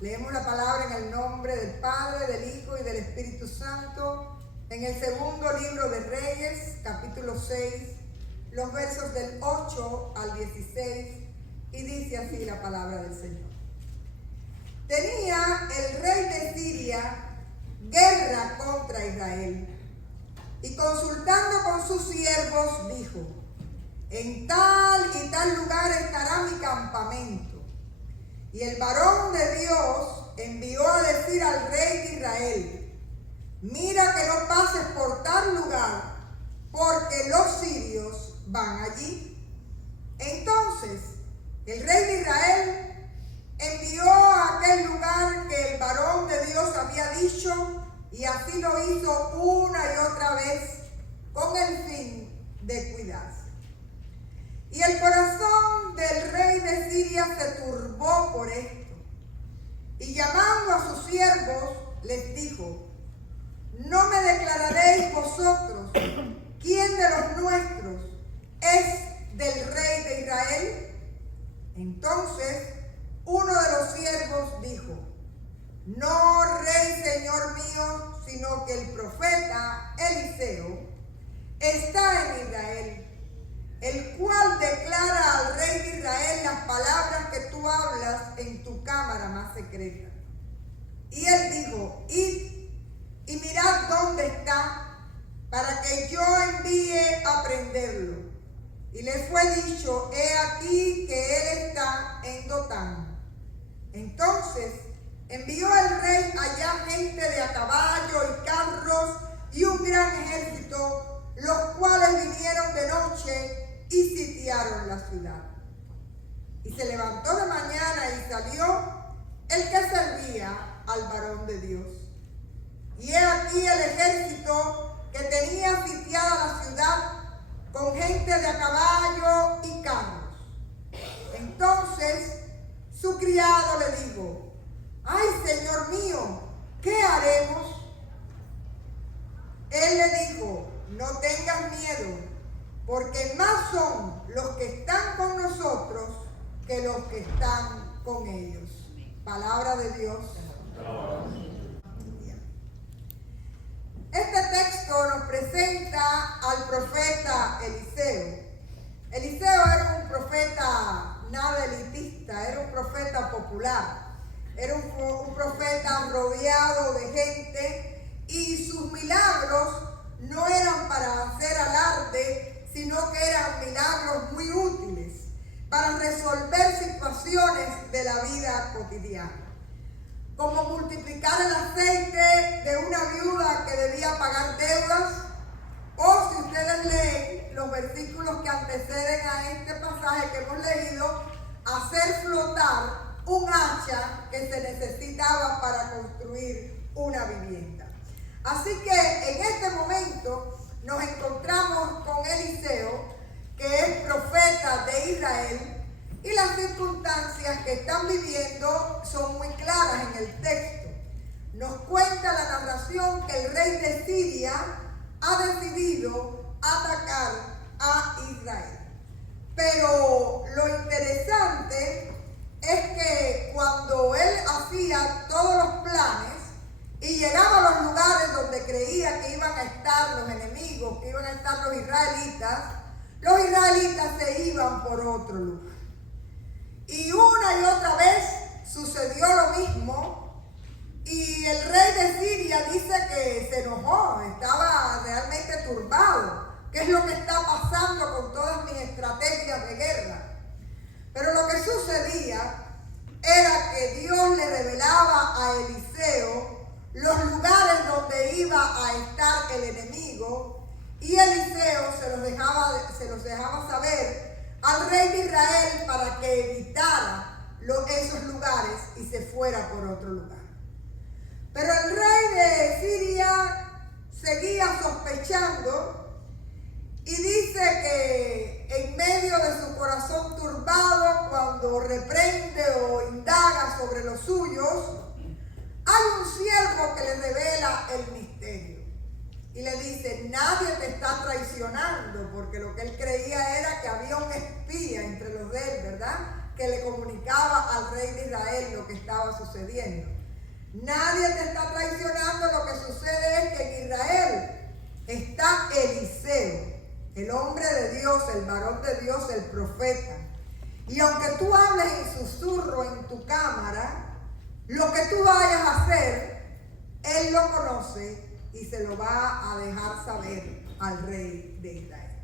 Leemos la palabra en el nombre del Padre, del Hijo y del Espíritu Santo, en el segundo libro de Reyes, capítulo 6, los versos del 8 al 16, y dice así la palabra del Señor. Tenía el rey de Siria guerra contra Israel, y consultando con sus siervos dijo: en tal y tal lugar estará mi campamento. Y el varón de Dios envió a decir al rey de Israel: mira que no pases por tal lugar, porque los sirios van allí. Entonces el rey de Israel envió a aquel lugar que el varón de Dios había dicho, y así lo hizo una y otra vez con el fin de cuidarse. Y el corazón del rey de Siria se turbó por esto, y llamando a sus siervos les dijo: ¿no me declararéis vosotros quién de los nuestros es del rey de Israel? Entonces uno de los siervos dijo: no, rey, señor mío, sino que el profeta Eliseo está en Israel, el cual declara al rey de Israel las palabras que tú hablas en tu cámara más secreta. Y él dijo: id y mirad dónde está, para que yo envíe a prenderlo. Y le fue dicho: he aquí que él está en Dotán. Entonces envió el rey allá gente de a caballo y carros y un gran ejército, los cuales vinieron de noche y sitiaron la ciudad. Y se levantó de mañana y salió el que servía al varón de Dios. Y he aquí el ejército que tenía sitiada la ciudad con gente de a caballo y carros. Entonces su criado le dijo: ay, señor mío, ¿qué haremos? Él le dijo: no tengas miedo, porque más son los que están con nosotros que los que están con ellos. Palabra de Dios. Este texto nos presenta al profeta Eliseo. Eliseo era un profeta nada elitista, era un profeta popular, era un profeta rodeado de gente, y sus milagros no eran para hacer alarde, sino que eran milagros muy útiles para resolver situaciones de la vida cotidiana, como multiplicar el aceite de una viuda que debía pagar deudas, o si ustedes leen los versículos que anteceden a este pasaje que hemos leído, hacer flotar un hacha que se necesitaba para construir una vivienda. Así que en este momento nos encontramos con Eliseo, que es profeta de Israel, y las circunstancias que están viviendo son muy claras en el texto. Nos cuenta la narración que el rey de Siria ha decidido atacar a Israel. Pero lo interesante es que cuando él hacía todos los planes y llegaba a los lugares donde creía que iban a estar los enemigos, que iban a estar los israelitas se iban por otro lugar. Y una y otra vez sucedió lo mismo, y el rey de Siria dice que se enojó, estaba realmente turbado. ¿Qué es lo que está pasando con todas mis estrategias de guerra? Pero lo que sucedía era que Dios le revelaba a Eliseo los lugares donde iba a estar el enemigo, y Eliseo se los dejaba saber al rey de Israel para que evitara esos lugares y se fuera por otro lugar. Pero el rey de Siria seguía sospechando y dice que en medio de su corazón turbado, cuando reprende o indaga sobre los suyos, hay un siervo que le revela el misterio y le dice: nadie te está traicionando, porque lo que él creía era que había un espía entre los de él, ¿verdad?, que le comunicaba al rey de Israel lo que estaba sucediendo. Nadie te está traicionando, lo que sucede es que en Israel está Eliseo, el hombre de Dios, el varón de Dios, el profeta. Y aunque tú hables en susurro en tu cámara, lo que tú vayas a hacer, él lo conoce y se lo va a dejar saber al rey de Israel.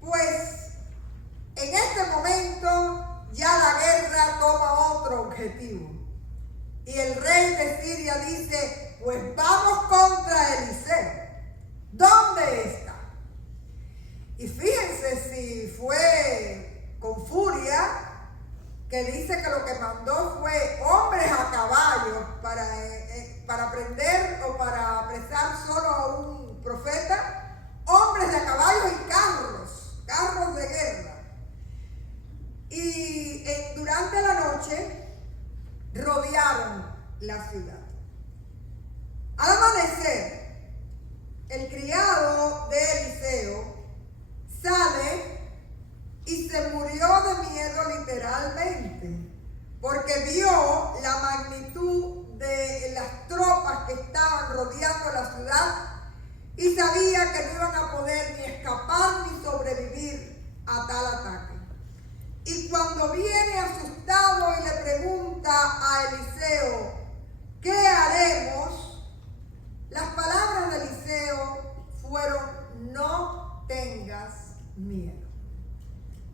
Pues en este momento ya la guerra toma otro objetivo. Y el rey de Siria dice: pues vamos contra Eliseo. ¿Dónde está? Y fíjense si fue con furia, que dice que lo que mandó fue hombres a caballo para prender o para apresar solo a un profeta, hombres de caballo y carros de guerra. Y durante la noche rodearon la ciudad. Al amanecer, el criado de Eliseo sale y se murió de miedo literalmente, porque vio la magnitud de las tropas que estaban rodeando la ciudad y sabía que no iban a poder ni escapar ni sobrevivir a tal ataque. Y cuando viene asustado y le pregunta a Eliseo: ¿qué haremos?, las palabras de Eliseo fueron: no tengas miedo.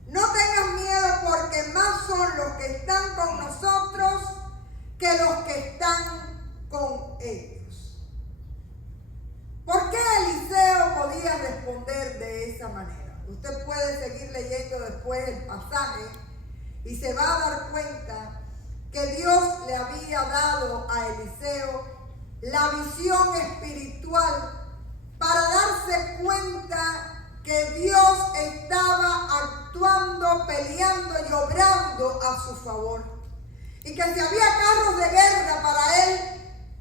No tengas miedo, porque más son los que están con nosotros que los que están con ellos. ¿Por qué Eliseo podía responder de esa manera? Usted puede seguir leyendo después el pasaje y se va a dar cuenta que Dios le había dado a Eliseo la visión espiritual para darse cuenta que Dios estaba actuando, peleando y obrando a su favor. Y que si había carros de guerra para él,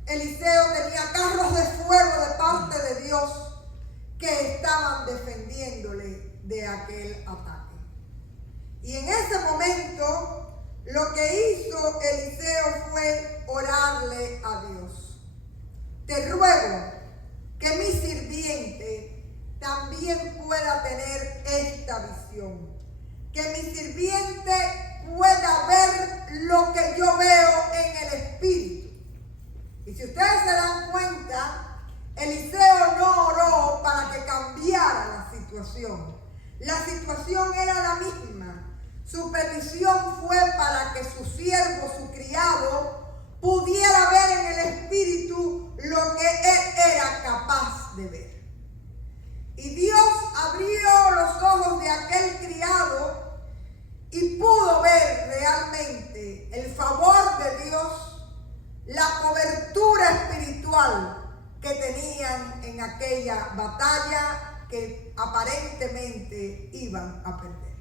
Eliseo tenía carros de fuego de parte de Dios que estaban defendiéndole de aquel ataque. Y en ese momento, lo que hizo Eliseo fue orarle a Dios: te ruego que mi sirviente también pueda tener esta visión, que mi sirviente pueda ver lo que yo veo en el espíritu. Y si ustedes se dan cuenta, Eliseo no oró para que cambiara la situación. La situación era la misma. Su petición fue para que su siervo, su criado, pudiera ver en el espíritu lo que él era capaz de ver. Y Dios abrió los ojos de aquel criado y pudo ver realmente el favor de Dios, la cobertura espiritual que tenían en aquella batalla que aparentemente iban a perder.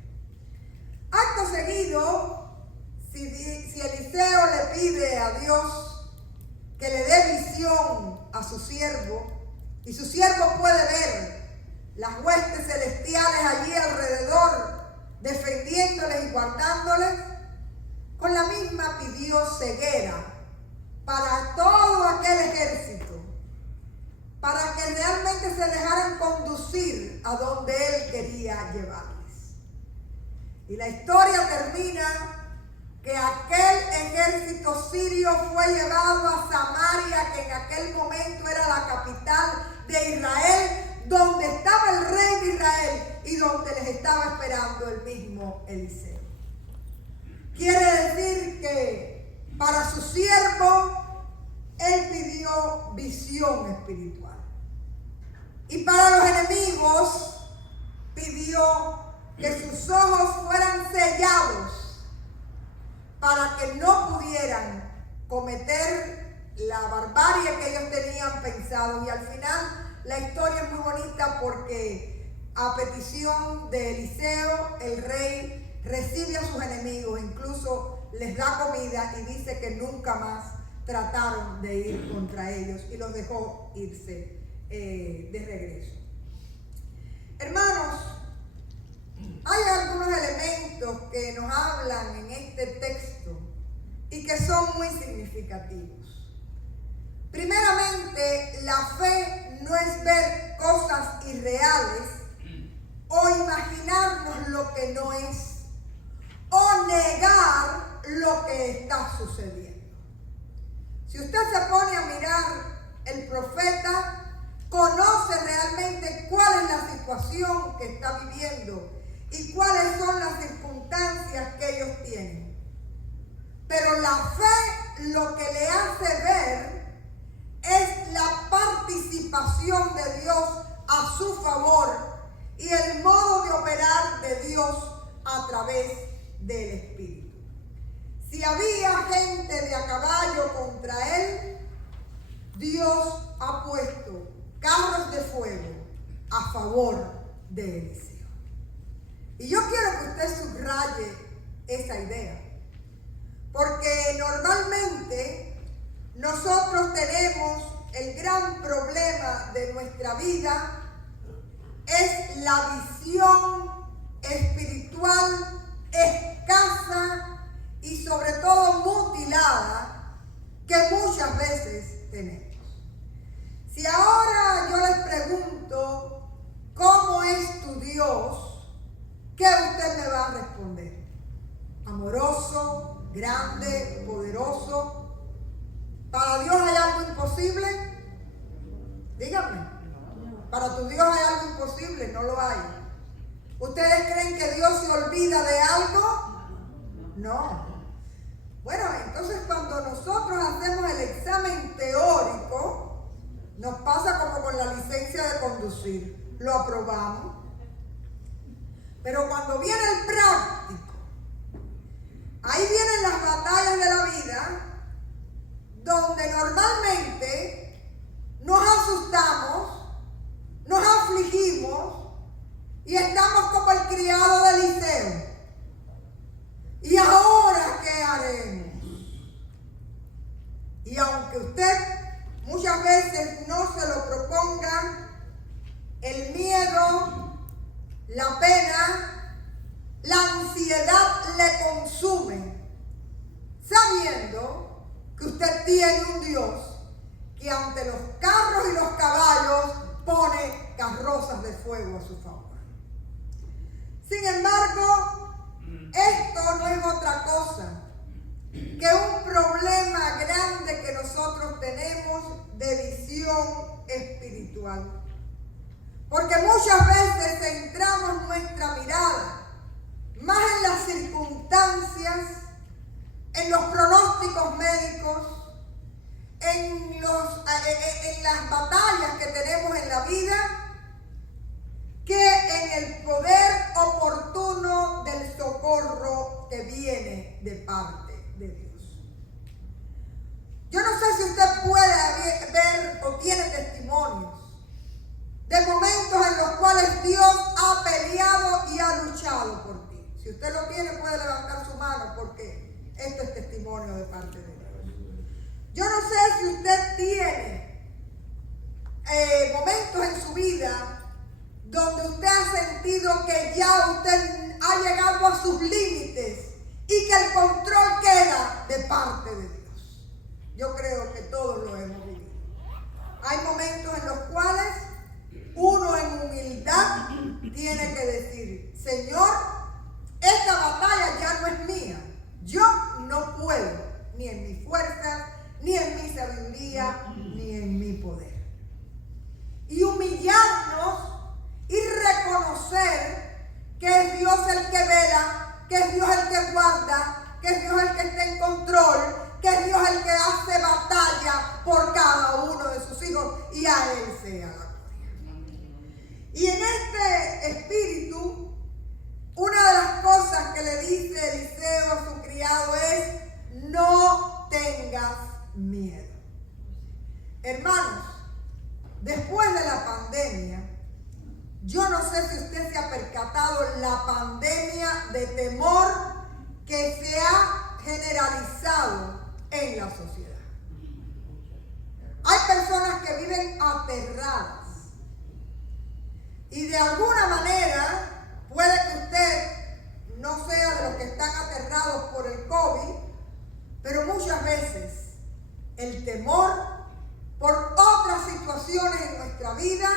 Acto seguido, si Eliseo le pide a Dios que le dé visión a su siervo, y su siervo puede ver las huestes celestiales allí alrededor, defendiéndoles y guardándoles, con la misma pidió ceguera para todo aquel ejército, para que realmente se dejaran conducir a donde él quería llevarles. Y la historia termina que aquel ejército sirio fue llevado a Samaria, que en aquel momento era la capital de Israel, donde estaba el rey de Israel y donde les estaba esperando el mismo Eliseo. Quiere decir que para su siervo él pidió visión espiritual, y para los enemigos pidió que sus ojos fueran sellados para que no pudieran cometer la barbarie que ellos tenían pensado. Y al final la historia es muy bonita porque a petición de Eliseo, el rey recibe a sus enemigos, incluso les da comida y dice que nunca más trataron de ir contra ellos y los dejó irse de regreso. Hermanos, hay algunos elementos que nos hablan en este texto y que son muy significativos. Primeramente, la fe no es ver cosas irreales o imaginarnos lo que no es o negar lo que está sucediendo. Si usted se pone a mirar, el profeta conoce realmente cuál es la situación que está viviendo y cuáles son las circunstancias que ellos tienen. Pero la fe lo que le hace ver es la participación de Dios a su favor y el modo de operar de Dios a través del Espíritu. Si había gente de a caballo contra él, Dios ha puesto carros de fuego a favor de Eliseo. Y yo quiero que usted subraye esa idea, porque normalmente nosotros tenemos el gran problema de nuestra vida, es la visión espiritual escasa y sobre todo mutilada que muchas veces tenemos. Si ahora yo les pregunto cómo es tu Dios, ¿qué usted me va a responder? Amoroso, grande, poderoso. ¿Para Dios hay algo imposible? Díganme. ¿Para tu Dios hay algo imposible? No lo hay. ¿Ustedes creen que Dios se olvida de algo? No. Bueno, entonces cuando nosotros hacemos el examen teórico, nos pasa como con la licencia de conducir. Lo aprobamos. Pero cuando viene el práctico, ahí vienen las batallas de la vida, donde normalmente nos asustamos, nos afligimos y estamos como el criado de Eliseo. ¿Y ahora qué haremos? Y aunque usted muchas veces no se lo proponga, el miedo, la pena, la ansiedad le consume, sabiendo que usted tiene un Dios que ante los carros y los caballos pone carrozas de fuego a su favor. Sin embargo, esto no es otra cosa que un problema grande que nosotros tenemos de visión espiritual. Porque muchas veces centramos nuestra mirada más en las circunstancias, en los pronósticos médicos, en las batallas que tenemos en la vida, que en el poder oportuno del socorro que viene de parte de Dios. Yo no sé si usted puede ver o tiene testimonios de momentos en los cuales Dios ha peleado y ha luchado por ti. Si usted lo tiene, puede levantar su mano, porque esto es testimonio de parte de Dios. Yo no sé si usted tiene momentos en su vida donde usted ha sentido que ya usted ha llegado a sus límites y que el control queda de parte de Dios. Yo creo que todos lo hemos vivido. Hay momentos en los cuales uno en humildad tiene que decir: Señor, esta batalla ya no es mía. Yo no puedo, ni en mi fuerza, ni en mi sabiduría, ni en mi poder. Y humillarnos y reconocer que es Dios el que vela, que es Dios el que guarda, que es Dios el que está en control, que es Dios el que hace batalla por cada uno de sus hijos, y a Él sea la gloria. Y en este espíritu, una de las cosas que le dice Eliseo a su criado es: tengas miedo. Hermanos, después de la pandemia, yo no sé si usted se ha percatado la pandemia de temor que se ha generalizado en la sociedad. Hay personas que viven aterradas y de alguna manera puede que usted no sea de los que están aterrados por el COVID, pero muchas veces el temor por otras situaciones en nuestra vida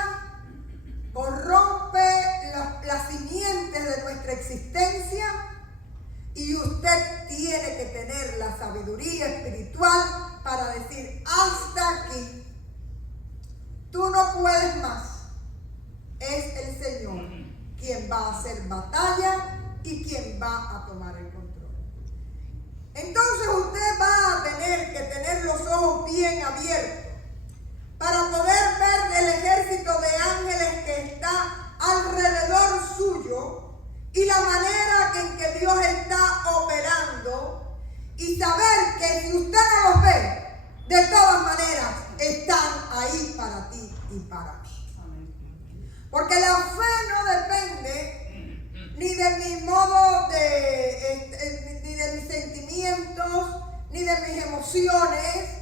corrompe las simientes de nuestra existencia y usted tiene que tener la sabiduría espiritual para decir: hasta aquí, tú no puedes más. Es el Señor quien va a hacer batalla y quien va a tomar el control. Entonces usted va a tener que tener los ojos bien abiertos para poder ver el ejército de ángeles que está alrededor suyo y la manera en que Dios está operando, y saber que si usted no los ve, de todas maneras están ahí para ti y para mí. Porque la fe no depende ni de mi modo ni de mis sentimientos, ni de mis emociones.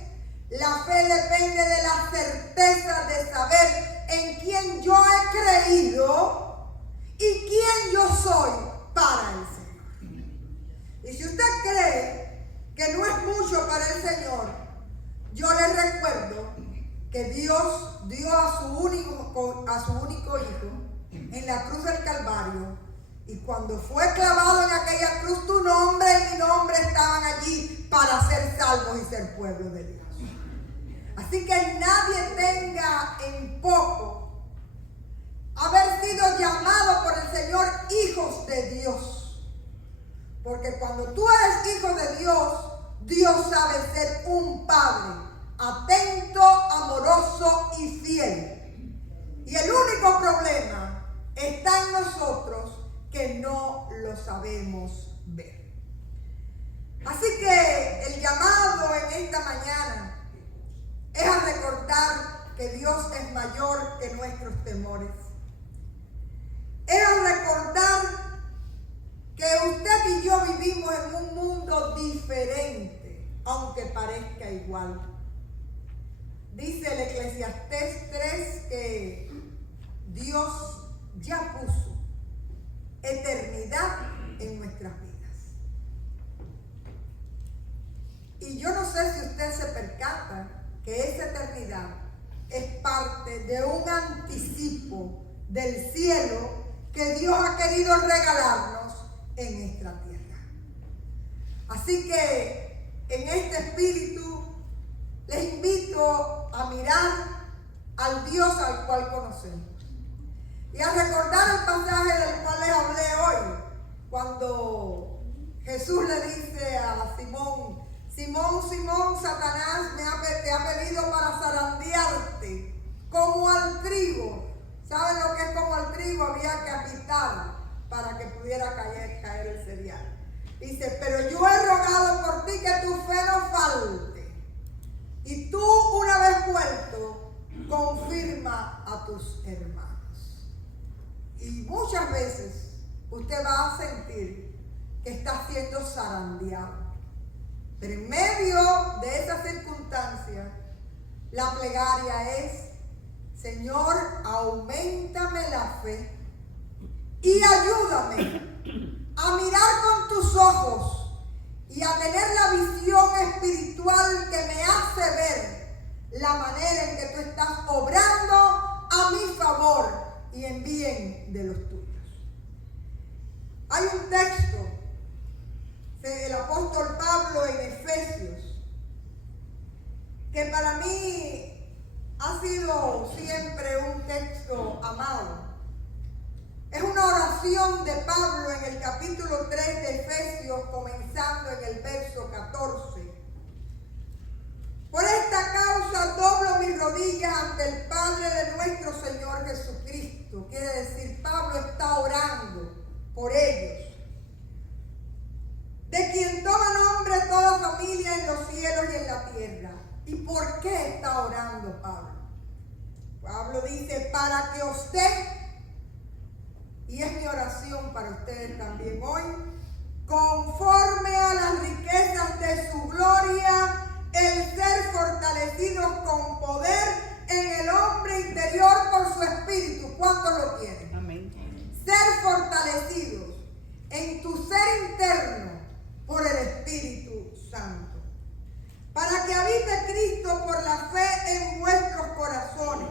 La fe depende de la certeza de saber en quién yo he creído y quién yo soy para el Señor. Y si usted cree que no es mucho para el Señor, yo le recuerdo que Dios dio a su único hijo en la cruz del Calvario, y cuando fue clavado en aquella cruz, tu nombre y mi nombre estaban allí para ser salvos y ser pueblo de Dios. Así que nadie tenga en poco haber sido llamado por el Señor hijos de Dios. Porque cuando tú eres hijo de Dios, Dios sabe ser un padre atento, amoroso y fiel. Y el único problema está en nosotros, que no lo sabemos ver. Así que el llamado en esta mañana es a recordar que Dios es mayor que nuestros temores. Es a recordar que usted y yo vivimos en un mundo diferente, aunque parezca igual. Dice el Eclesiastés 3 que Dios ya puso eternidad en nuestras vidas. Y yo no sé si usted se percata que esa eternidad es parte de un anticipo del cielo que Dios ha querido regalarnos en esta tierra. Así que en este espíritu les invito a mirar al Dios al cual conocemos y a recordar el pasaje del cual les hablé hoy, cuando Jesús le dice a Simón: Simón, Simón, Satanás te ha pedido para zarandearte como al trigo. ¿Saben lo que es como al trigo? Había que agitar para que pudiera caer el cereal. Dice: pero yo he rogado por ti que tu fe no falte. Y tú, una vez vuelto, confirma a tus hermanos. Y muchas veces usted va a sentir que está siendo zarandeado. Pero en medio de esa circunstancia, la plegaria es: Señor, auméntame la fe y ayúdame a mirar con tus ojos y a tener la visión espiritual que me hace ver la manera en que tú estás obrando a mi favor y en bien de los tuyos. Hay un texto del apóstol Pablo en Efesios que para mí ha sido siempre un texto amado. Es una oración de Pablo en el capítulo 3 de Efesios, comenzando en el verso 14. Por esta causa doblo mis rodillas ante el Padre de nuestro Señor Jesucristo. Quiere decir, Pablo está orando por ellos, de quien toma nombre toda familia en los cielos y en la tierra, tierra. ¿Y por qué está orando Pablo? Pablo dice, para que usted, y es mi oración para ustedes también hoy, conforme a las riquezas de su gloria, el ser fortalecidos con poder en el hombre interior por su espíritu. ¿Cuántos lo tienen? Amén. Ser fortalecidos en tu ser interno por el Espíritu Santo, para que habite Cristo por la fe en vuestros corazones,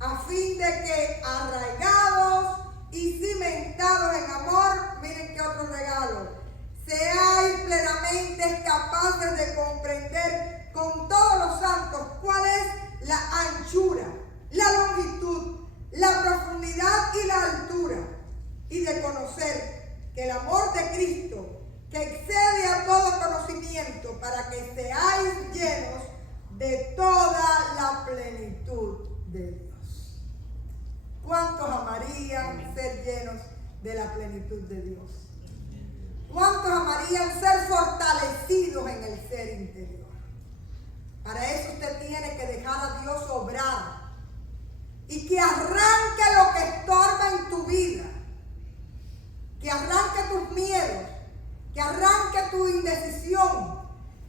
a fin de que arraigados y cimentados en amor, miren qué otro regalo, seáis plenamente capaces de comprender con todos los santos cuál es la anchura, la longitud, la profundidad y la altura, y de conocer que el amor de Cristo, que excede a todo conocimiento, para que seáis llenos de toda la plenitud de Dios. ¿Cuántos amarían ser llenos de la plenitud de Dios? ¿Cuántos amarían ser fortalecidos en el ser interior? Para eso usted tiene que dejar a Dios obrar y que arranque lo que estorba en tu vida, que arranque tus miedos, que arranque tu indecisión,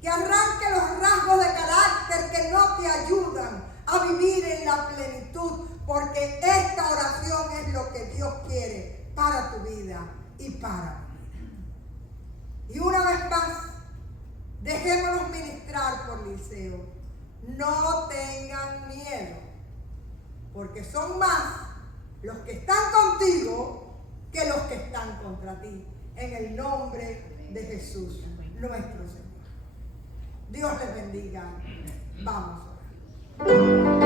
que arranque los rasgos de carácter que no te ayudan a vivir en la plenitud, porque esta oración es lo que Dios quiere para tu vida y para mi vida. Y una vez más, dejémonos ministrar por Liceo. No tengan miedo, porque son más los que están contigo que los que están contra ti. En el nombre de Jesús, nuestro Señor. Dios les bendiga. Vamos a orar.